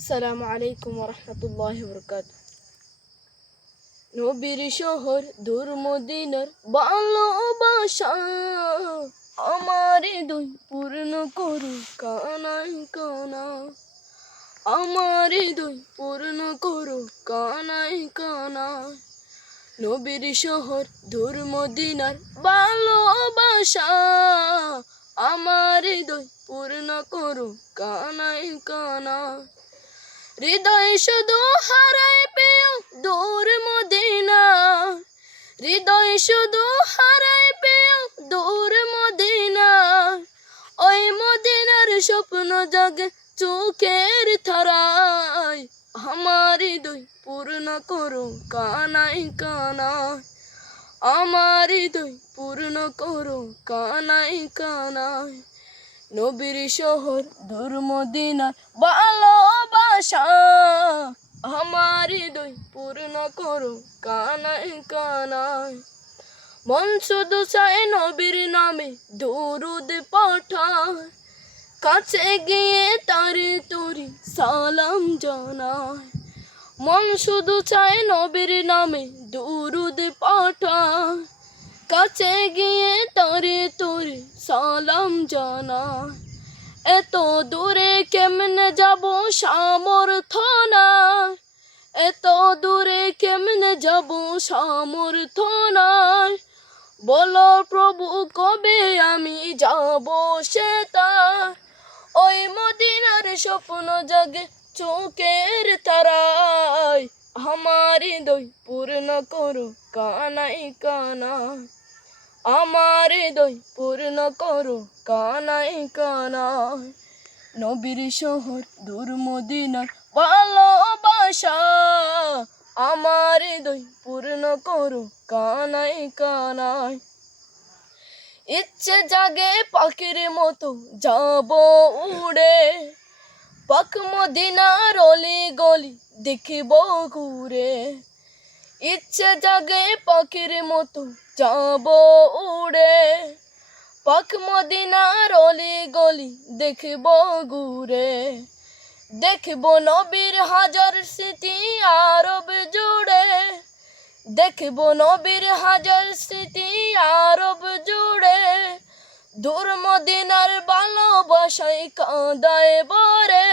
আসসালামু আলাইকুম ওরহমতুল্লাহি ওয়াবারাকাতুহু। নবীর শহর দূর মদিনার ভালোবাসা আমার হৃদয় পূর্ণ করু কানাই কানা, আমার হৃদয় পূর্ণ করু কানাই কানা। নবীর শহর দূর মদিনার ভালোবাসা আমার হৃদয় পূর্ণ করু কানাই কানা। হৃদয় শুধু হারায় পেও দূর মদিনা, হৃদয় শুধু হারায় পেও দূর মদিনা। ওই মদিনার স্বপ্ন জাগে চোখের তারায়, আমার হৃদয় পূর্ণ করো কানাই কানা, আমার হৃদয় পূর্ণ করো কানাই কানাই। নবীর শহর দূর মদিনার ভালোবাসা আমার হৃদয় পূর্ণ করো কানাই কানাই। মন শুধু চায় নবীর নামে দরুদ পাঠায়, কাছে গিয়ে তারে তোরি সালাম জানায়। মন শুধু চায় নবীর নামে দরুদ পাঠায়, কাছে গিয়ে তারে তোরে সালাম জানায়। এত দূরে কেমনে যাব সামর্থ্য নাই, এত দূরে কেমনে যাব সামর্থ্য নাই। বলো প্রভু কবে আমি যাব সে তার, ওই মদিনার স্বপ্ন জাগে চোখের তারায়, আমার হৃদয় পূর্ণ করো কানাই কানাই, আমার হৃদয় পূর্ণ করো কানাই কানাই। নবীর শহর দূর মদিনার ভালোবাসা আমার হৃদয় পূর্ণ করো কানাই কানাই। ইচ্ছে জাগে পাখির মতো যাব উড়ে, পাক মদিনার অলি গলি দেখিব ঘুরে। ইচ্ছে জাগে পাখির মতো যাব উড়ে, পাক মদিনার অলি গলি দেখব ঘুরে। দেখব নবীর হাজার স্মৃতি আরব জুড়ে, দেখব নবীর হাজার স্মৃতি আরব জুড়ে। দূর মদিনার ভালোবাসায় কাঁদায় বরে,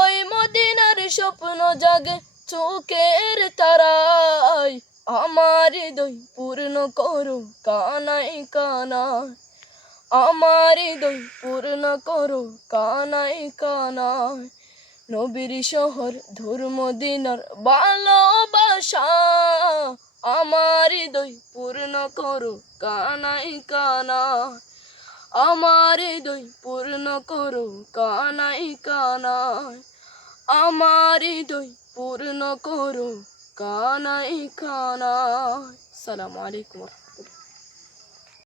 ওই মদিনার স্বপ্ন জাগে চোখের তারায়, আমার হৃদয় পূর্ণ করো কানাই কানাই, আমার হৃদয় পূর্ণ করো কানাই কানাই। নবীর শহর দূর মদিনার ভালোবাসা আমার হৃদয় পূর্ণ করো কানাই কানাই, আমার হৃদয় পূর্ণ করো কানাই কানাই, আমার হৃদয় পূর্ণ করো কানাই কানাই। আসসালামু আলাইকুম।